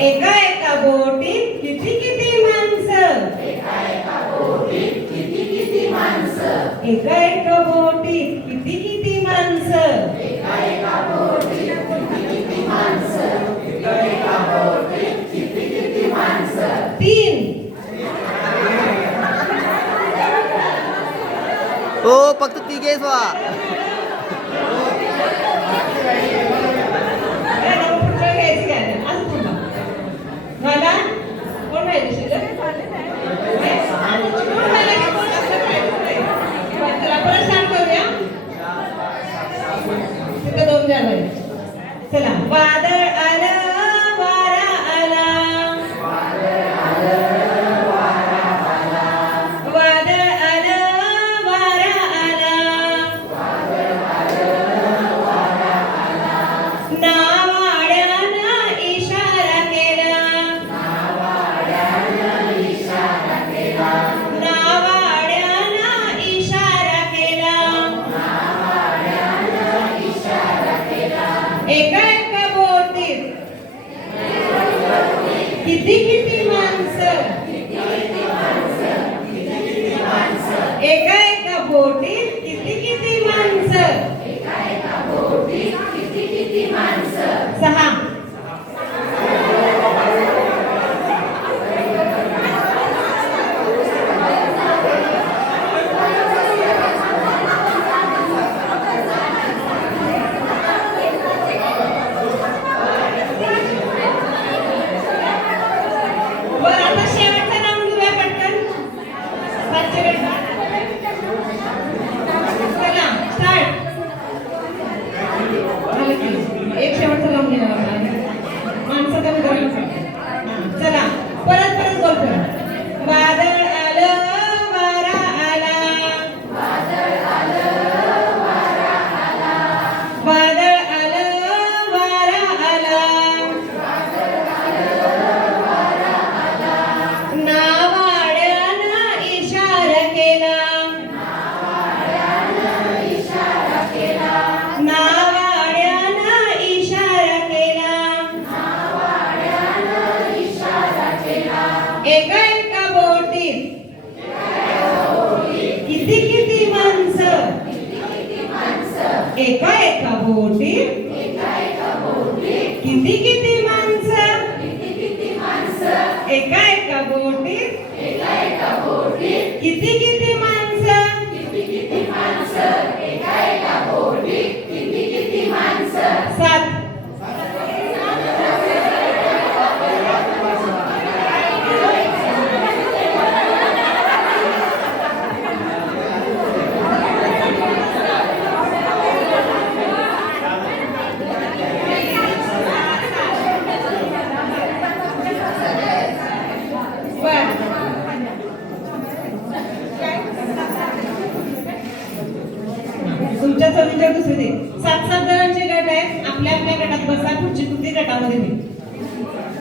एका एका बोटीत किती किती माणसं? एका एका बोटीत किती किती माणसं? एका एका बोटीत किती किती माणसं एका एका बोटीत किती किती माणसं एका एका बोटीत किती किती माणसं तीन. ओ फक्त तिघेच वा एका एका बोटीत किती किती माणसं? एका एका बोटी किती किती माणसं? एका एका बोटी किती किती तुमच्याचा विचार दुसरे सात सात जणांचे गट आहेत. आपल्या आपल्या गटात बसा. पुढची कुठली गटामध्ये